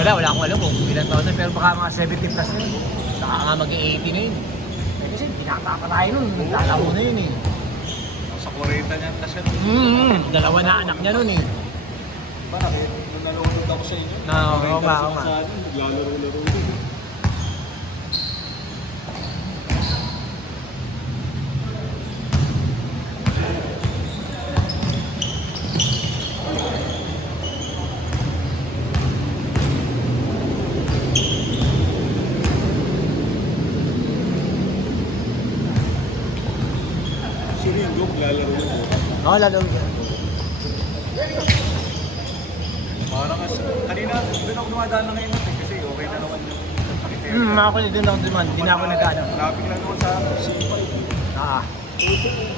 wala akong alam kung ilang taon na, pero baka mga 70 plus na yun. Saka nga mag-80 na yun. Kasi pinataka tayo nun, lalaw na yun eh. Sa 40 niya kasi. Dalawa na anak niya nun eh. Bakit? Nanonood ako sa inyo. Oo nga. Naglalaro-laro. Oo, lalo yan. Parang kanina, doon ako dumadaan na ngayon kasi okay na naman yung pakitera. Ako din ako duman, hindi na ako nag-ano. Lapit lang naman sa C5.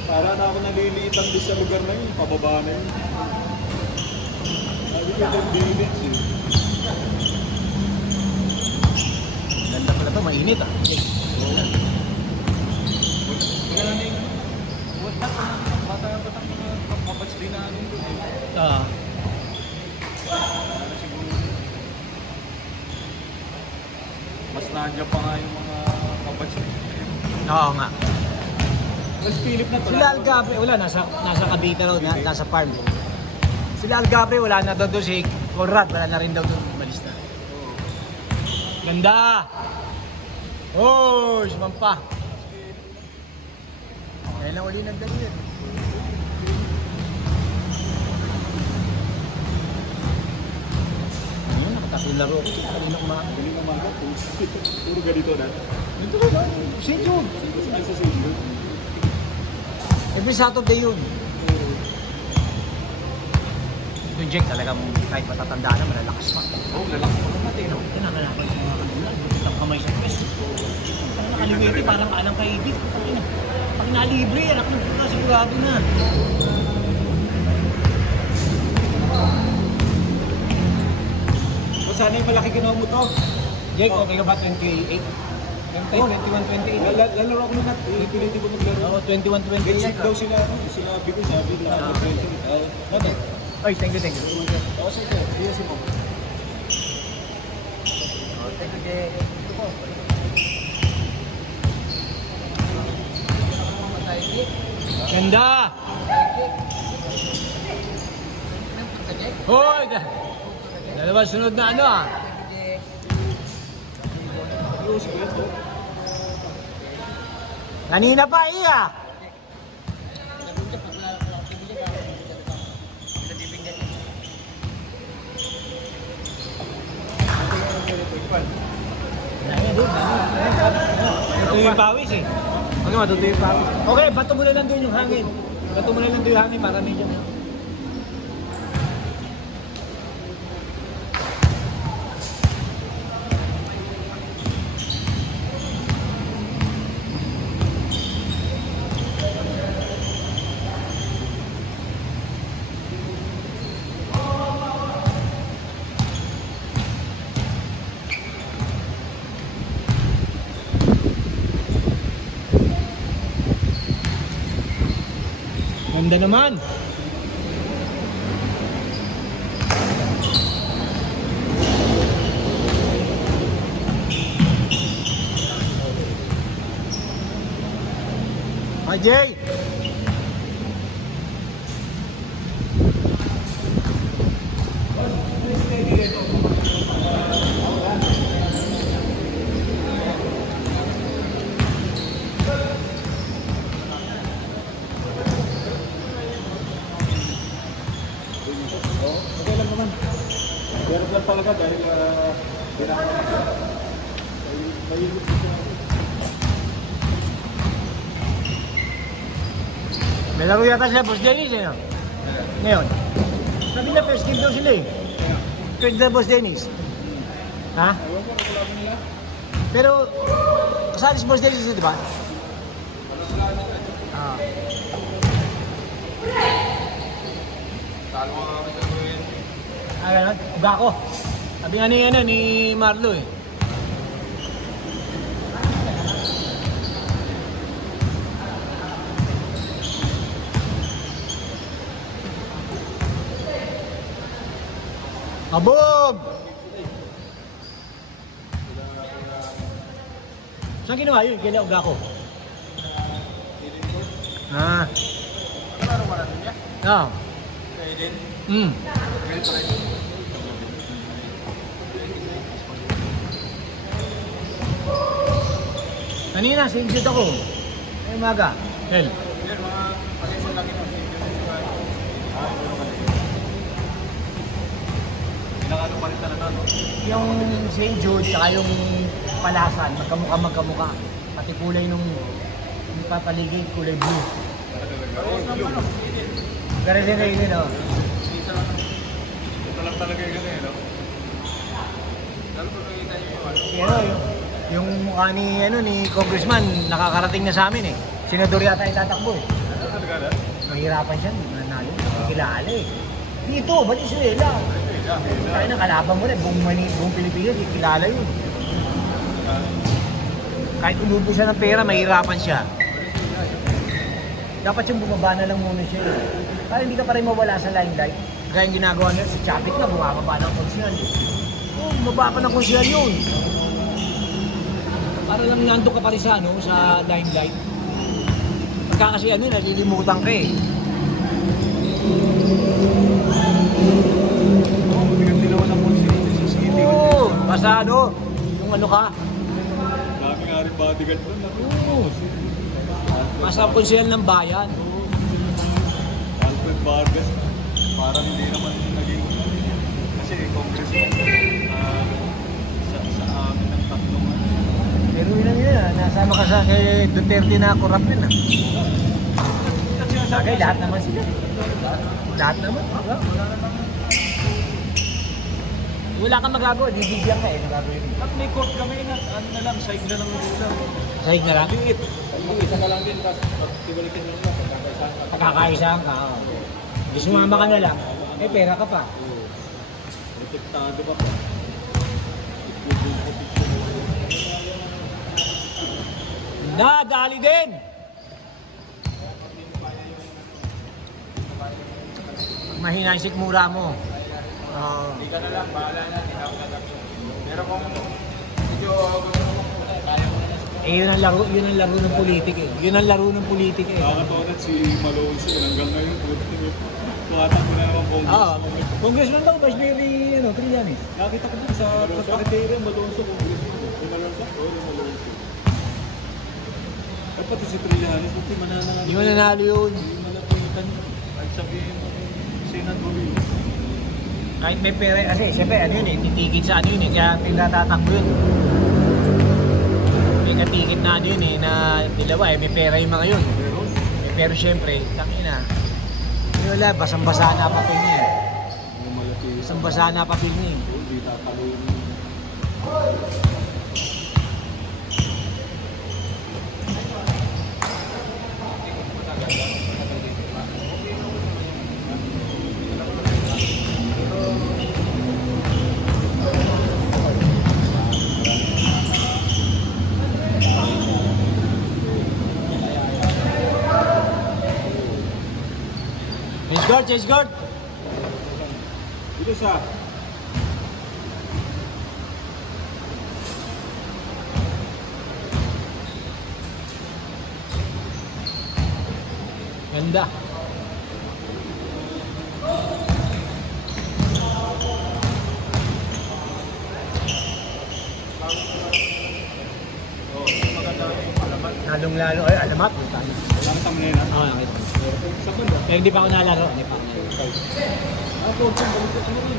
Para na ako nalilitan din sa lugar na yun, pababa na yun. Sabi ko yung village eh. Ganda pala ito, mainit ah. Wala na yung... Bata-batang mga kapabats din na ano doon eh. Mas nandiyan pa nga yung mga kapabats din. Oo nga. Mas Philip na pala. Sila Algabe, wala, nasa Cavite raw, nasa farm. Sila Algabe, wala na daw doon, si Conrad, wala na rin daw doon, malis na. Ganda! Oh, sumampa. Kaya lang uli nagdali yan. Nakatapin laro ako. Kanina umaga. Kanina umaga. Puro ganito na. Dito ko ba? St. Jude. Sa St. Jude. Every Saturday yun. Ito Jack talagang kahit matatanda na malalakas pa. Oo, lalakas pa natin. Tinananapan yung mga kanulan. Ang kamay sa pwes. Nakaliwete parang paalang kaibig. Pag nalibre, anak ng puta, sigurado na. O sana yung malaki ginawa mo to. Jake, okay ka ba 28? 21-28? Lalaro ako na pilitin ko maglaro. Oo, 21-28. Get daw sila, sila Biko sabi na 20. Okay. Oy, thank you. Oo, sige. Yes, mo. Thank you, Jake. Ito po. Ganda! Hoy! Dalawa sunod na ano ah. Kanina pa iya. Ito yung pawis eh. Okay, matuto yung pawis. Okay, bato mo na lang doon yung hangin. Bato mo na lang doon yung hangin para medyo. Ganda naman. Jay. Okay lang naman. Pero lang talaga dahil mayigit siya. May laro yata sila, Boss Dennis eh. Ngayon. Sabi na first game daw sila eh. First na Boss Dennis. Ha? Ewan ko, nakulabang nila. Pero, kasali si Boss Dennis di ba? Ah. Talo nga kami sa Kuya. Gano'n? Iba ako. Sabi nga ni Marlo eh. Abob! Saan ginawa yun? Kaya uga ko. Ah. Ano ba natin niya? Oo. Kaya din? Ganito rin. Kanina, sinjud ako. Ay, umaga. Hel. Yan, mga pasensya lagi ng video. Pinakano pa rin talaga, no? Yung St. Jude, saka yung Palasan, magkamukha. Pati kulay nung papaligid, kulay blue. Ganun din kayo din, oh. Ito lang talaga yung gano'n, no? Lalo pag nakita niyo yung ano? Yung mukha ni Congressman, nakakarating na sa amin eh. Senador yata itatakbo eh. Ano talaga na? Mahirapan siya, hindi mo nanalo. Kilala eh. Dito, Venezuela. Tayo na, kalaban mo rin. Buong Pilipinas, di kilala yun. Kahit umubo siya ng pera, mahirapan siya. Dapat yung bumaba na lang muna siya eh. Para hindi ka pa rin mawala sa limelight. Kaya yung ginagawa niya, si Chapit nga, bumababa ng konsyal. Oh, bumaba pa ng konsyal yun. Para lang nandun ka pa rin sa, sa limelight. Pagka kasi nalilimutan ka eh. Hindi naman ang consistency sa city. Oo, basta yung ano ka. Dami nga rin bodyguard doon. Oo. Basta konsyal ng bayan. Alfred Vargas, parang hindi naman naging kasi congressman sa amin ng tatlong Pero yun, nasama ka sa kay Duterte na corrupt din ah. Sagay, lahat naman sila. Lahat naman. Wala kang magagawa, bibigyan ka eh. At may court kami na ano na lang, side na lang muna. Sahig na lang? Liit. Mag-isa ka lang din, tapos tibalikin mo lang, pagkakaisahan ka. Pagkakaisahan ka, oo. Di sumama ka na lang, eh pera ka pa. Protektado ka pa. Nadali din! Pag mahina yung sikmura mo. Hindi ka na lang, bahala na, tinawag na lang. Pero kung medyo gusto mo, kaya mo na. Eh yun ang laro ng politik eh. Yun ang laro ng politik eh. Nakakatawa si Malonzo, hanggang ngayon, tumatakbo na naman congressman. Congressman daw, mas very, Trillanes. Nakita ko din sa carretera, Malonzo, congressman. Yung Malonzo, yung Malonzo. Ay pati si Trillanes, buti mananalo. Di mo nanalo yun. Hindi malapitan. Kahit sabihin mo, senador yun. Kahit may pera, kasi siyempre titikit sa kaya pinatatakbo yun. May katikit na na dilawa may pera yung mga yun. Pero siyempre, tangina. Wala, basang-basa na papel niya eh. Basang-basa na papel niya eh. Hindi tataloy. Change guard! Dito siya. Ganda. Lalong-lalo, alamat. Nakita mo na yun, ha? Oo, nakita. Sa banda? Pero hindi pa ako nalaro. Ako, balikat mo rin,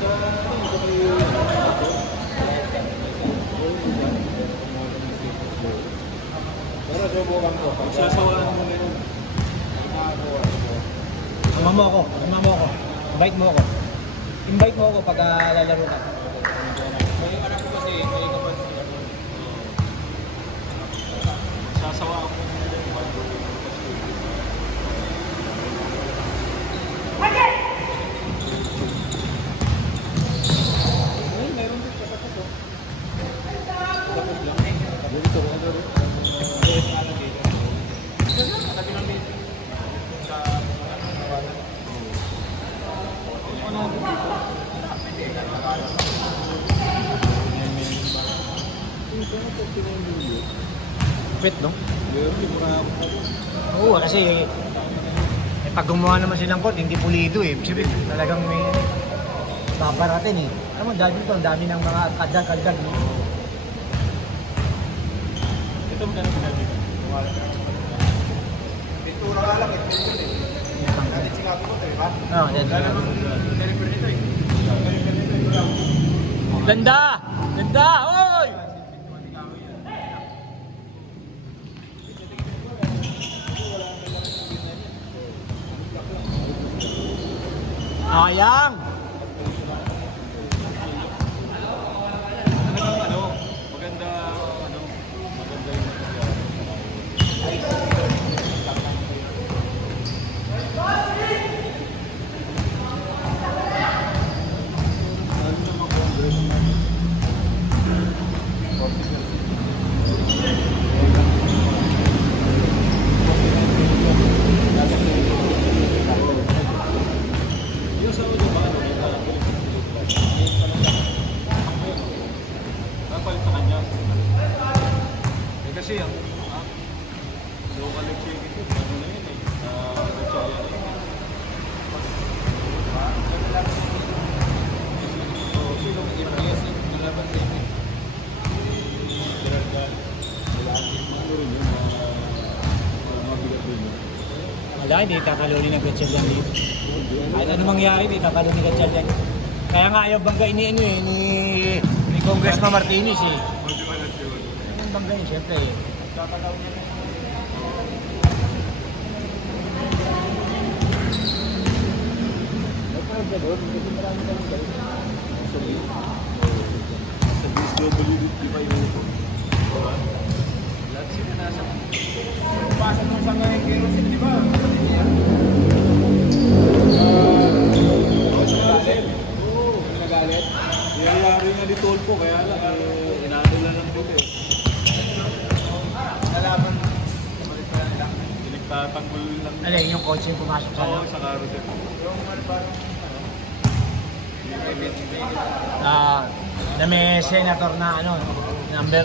pero subukan ko. Pagsasawaan mo na yun. Ama mo ako. Invite mo ako. Invite mo ako pag lalaro ka. May anak ko kasi, may kapag sasawa ako. Lupit, no? Meron yung mga... Oo, kasi pag gumawa naman silang court, hindi pulido eh. Ibig sabihin, talagang may babaratin eh. Alam mo, dahil dito, ang dami ng mga kaldag-kaldag. No? Ito mo na sinabi. Pintura ka lang, ito yun eh. Kasi sinabi ko ito, di ba? Oo, yan. Deliver nito eh. Ganda! Ganda! Oy! Sayang! Ano, maganda yung kasi ang local executive, ano na yun eh, nagtsaya na yun. Oo, sino ang MPS yung nalaban sa inyo? Ano rin yun, mga bigat rin yun. Wala, hindi kakaluni ng Gatchalian dito. Kahit ano mangyari, hindi kakaluni ng Gatchalian. Kaya nga ayaw bangga ni Congressman Martinez eh. Ayaw bangga yun, syempre eh. Sa DSWD pa yun ito. Lahat sila nasa pasok mo sa ngayon kerosene, di ba? Oo, nagalit. Nangyayari nga ni Tolpo, kaya lang inaadala ng puti. Nalaman balik pa nila. Pinagtatanggol lang. Alay, yung coach yung pumasok sa Oo, sa carousel. Yung ano ba? na may senator na number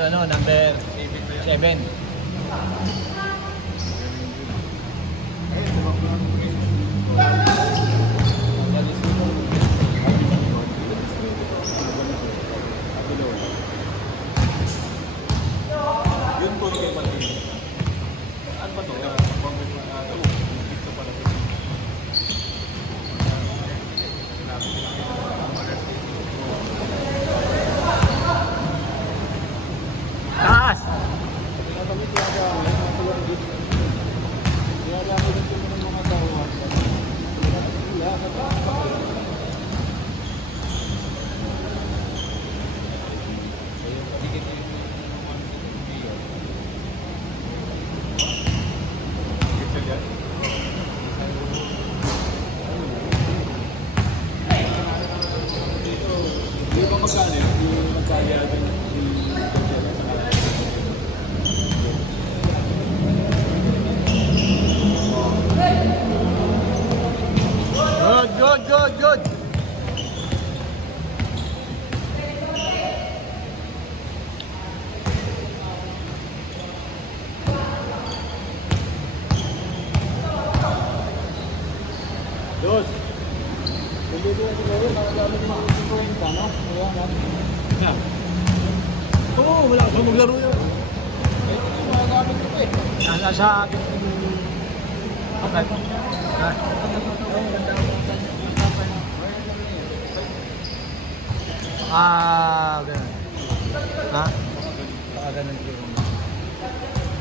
7. Yun po yung Martin. Ano ba ito? Dito pala ito. Taas! Di ba magkano yun? Yung magkaya din Good! Dos. Pwede din natin gawin, nakagamit yung 50, no? Kaya nga. Yeah. Oo, wala ka maglaro yun. Nakagamit ito eh. Nasa... Okay. Ganun. Ha? Ganun.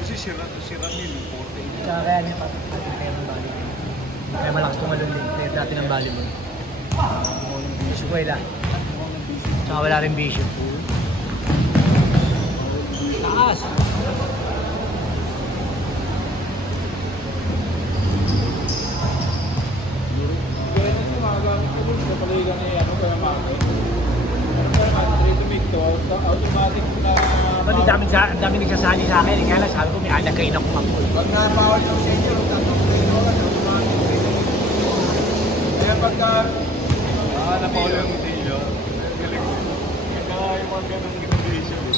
Kasi si Ramil, 40. Kaya niya kaya ng volleyball. Kaya malakas tumalon din. Kaya dati ng volleyball. Eskwela. Tsaka wala rin bisyo. Taas! Kaya nang gumagamit ko dun sa paligan eh, ano kaya makakit? Kaya mag-treatment to, automatic na... Ang dami nagsasali sa akin. Kaya lang sabi ko may alagay na kumangkol. Pag na-power yung sa inyo, automatic. Kaya pagka... na-power yung sa inyo, galing ko. Kaya yung mga ganun innovation eh.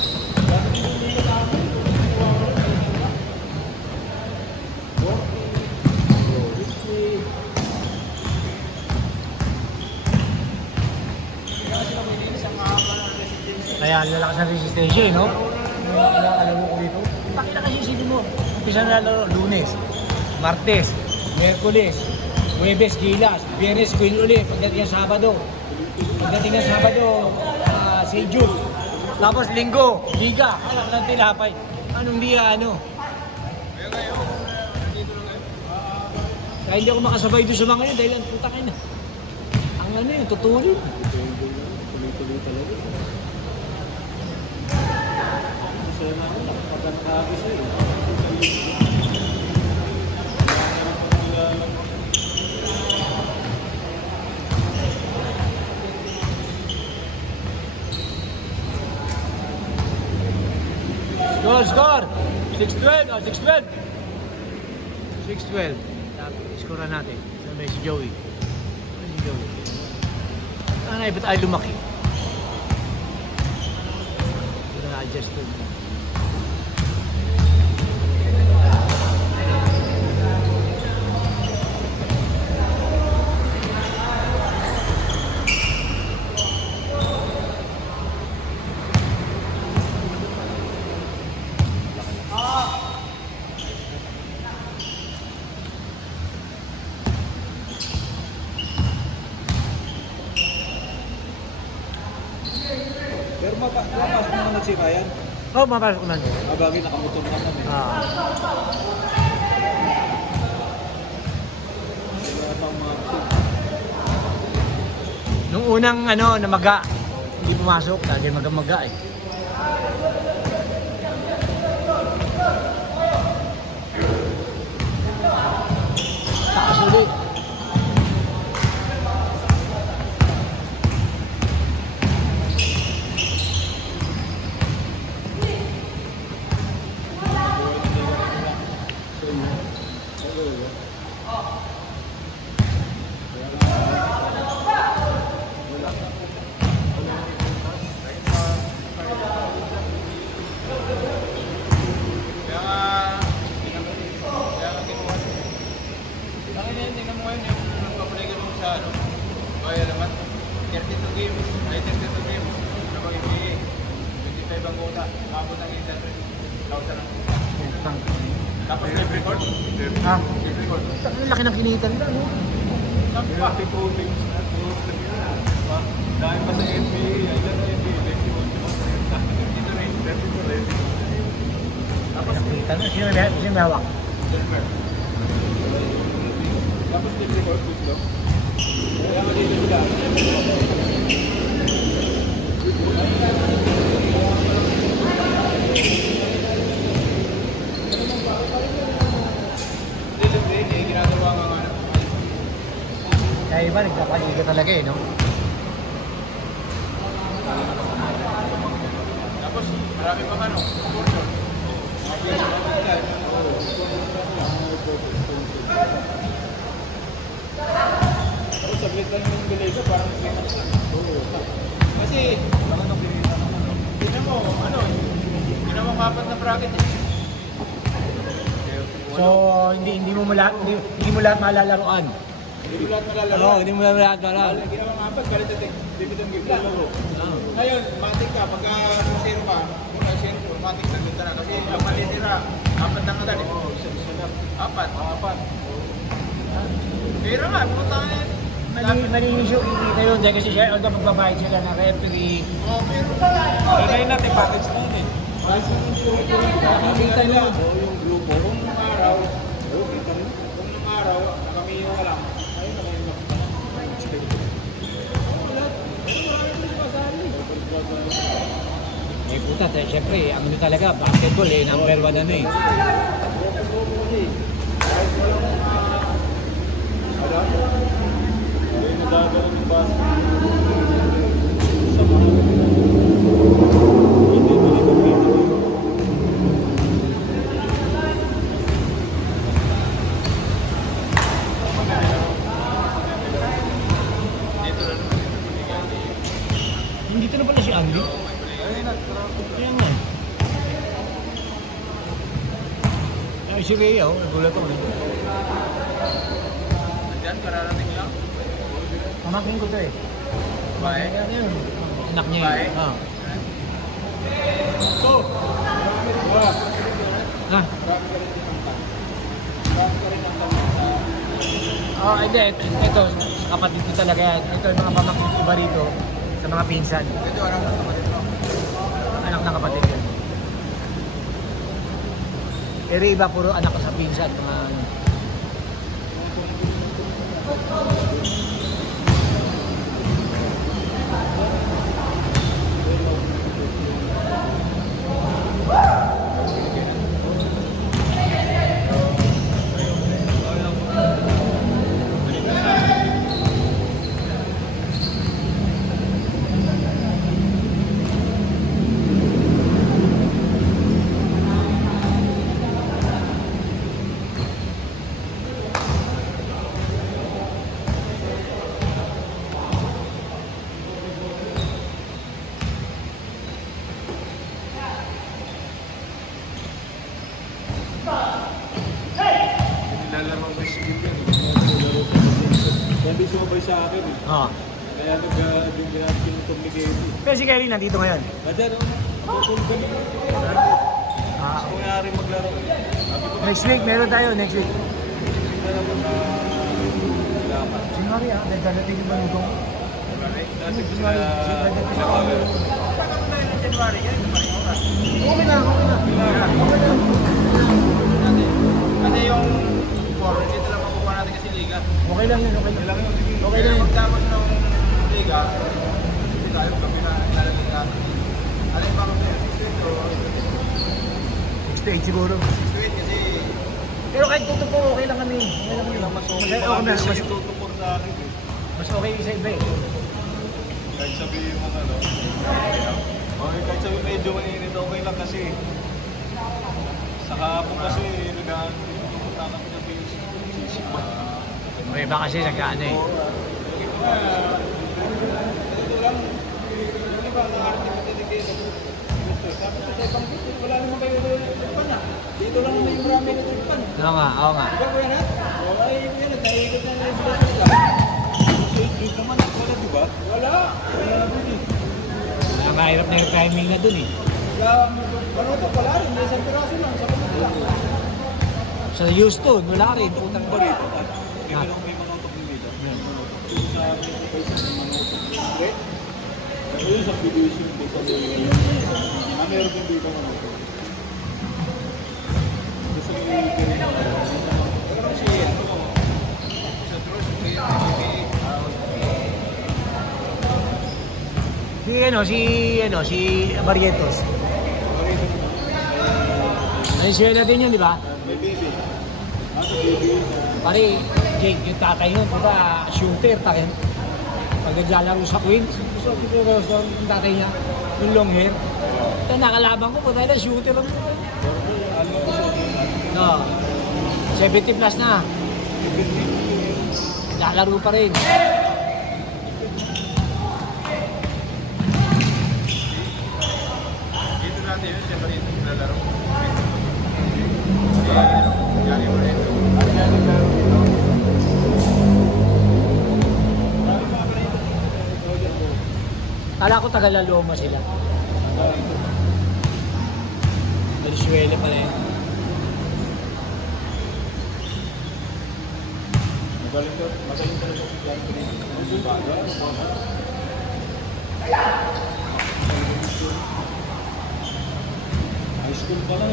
malinis, ang mahaba ng resistance. Kaya lalakas ang resistensya eh, no? Alam mo ko dito. Pakita kasi isipin mo. Umpisa na laro, Lunes, Martes, Merkules, Huwebes, Gilas, Biyernes, Queen ulit. Pagdating ng Sabado, St. Jude. Tapos Linggo, Liga. Alam lang tinapay. Anong liya, ano? Kaya hindi ako makasabay doon sa mga yun dahil ang putakin na. Ang ano yun, tutulin. Tuloy-tuloy talaga. Masaya na ako, nakapagandagi sa'yo. Score! 6-12! Oh, 6-12! 6-12. Score natin. So, may si Joey. Si Joey. Ba't ay lumaki? Ito na-adjust to. Pero mapasok mo naman si Ryan. Oh, mapasok man. Bagay nakamotor na kami. Nung unang ano, namaga, hindi pumasok dahil maga-maga eh. Takas ulit. Tapos record? Ha? Ang laki ng kinita nila, no? Pati coatings at rules na yun. Dahil pa sa NBA, ay lang na NBA, dito rin, 34 rin. Tapos nakita na, sino may hawak? Silver. Tapos record, please lang. Kaya nga dito sila. Kaya iba, nagpapaliga talaga eh, no? Tapos, marami pa ano, portion. Tapos, saglit lang yung bilay ko, parang climax na. Kasi, tignan mo, ano, ginawang kapat na bracket eh. So, hindi mo lahat malalaroan. Hindi mo lahat malalaro. Oo, hindi mo lahat malalaroan. Ginawang kapat, galit na dividend game lang. Ngayon, matik ka, pagka 0 ka, muna 0, matik na ganda na. Kasi ang malitira, apat na kadali. Apat. Pero nga, pumunta ka na Malinis yung kikita yun dahil kasi siya, although magbabayad sila ng referee. Oo, pero Kaya natin package na yun eh. nakikita nila yung grupo. Kung nung araw, kami yung alam, ayun na kayo Eh puta, siyempre, ang ano talaga, basketball eh, number 1 ano eh. Nagagawa ng basket. Dito na pala si Andy. Kaya nga. Ay, si Rhea, oh, nagulat ako. Nandiyan, kararating lang. Pamakin ko to eh. Bae? Ano yun? Anak niya yun. Oh. Ah. Oh, hindi. Ito, kapatid ko talaga yan. Ito yung mga pamangkin iba rito sa mga pinsan. Ito, anak ng kapatid mo. Anak ng kapatid yan. Pero iba, puro anak ko sa pinsan. Mga ano. Nilalaro ko si Gip yan. Hindi sumabay sa akin eh. Oh. Kaya nag-binigyan itong ni Kelly. Pero si Kelly nandito ngayon. Madyan o. Ah, Kung nga rin maglaro. next week, meron tayo next week. Dalawa na lapat. Si Maria, nagdadating yung banutong. Dati ko sila power. Okay na, okay na. Kasi yung foreign, dito lang makuha natin kasi liga. Okay lang yun, okay lang. Okay lang Pero yun. pagtapos ng liga, hindi tayo kami na ilalagay natin. Ano yung baka player? 6 to 8 siguro. 6-8 kasi Pero kahit tutupo, okay lang kami. Okay lang mas kami. okay. Mas Mas tutupor sa akin eh. mas okay sa iba eh. Kahit sabihin mo ano. Okay, kahit sabihin medyo mainit, okay lang kasi. Saka po kasi nag-pumunta kami ng sisip. Okay, baka kasi nagkaano eh. Ito lang, yung iba ang arte mo tinigil. Sabi ko sa ibang gusto, wala naman kayo trippan na. Dito lang naman yung marami na trippan. Oo nga, oo nga. Diba Kuya Nat? Ay, Kuya Nat, naiikot na yung sila sila. Dito naman wala, diba? Wala. Mahirap na yung timing na dun eh. Ano ito pala rin, may isang piraso lang, sa mga lang. Sa Houston, wala rin. Utang ba rin? Kaya lang may mga utok ni Mila. Sa Straight? Ayun sa PDC po sa meron din dito naman. Gusto nyo yung si Barrientos. Ay, siya din yun, di ba? Pare, Jake, yung tatay nun, di ba, shooter, tayo. Pag naglalaro sa Queens, gusto yung tatay niya, yung long hair. Ito, nakalaban ko, patay na, shooter. No, 70 plus na. Lalaro pa rin. Dito natin yun, siyempre dito nilalaro. Johnny Moreno. Kala ko Tagaloma sila. Venezuela pala yun. Magaling talaga si Johnny Moreno. Ang baga, high school pa lang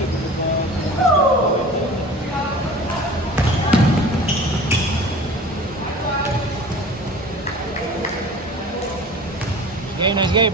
Game, nice game.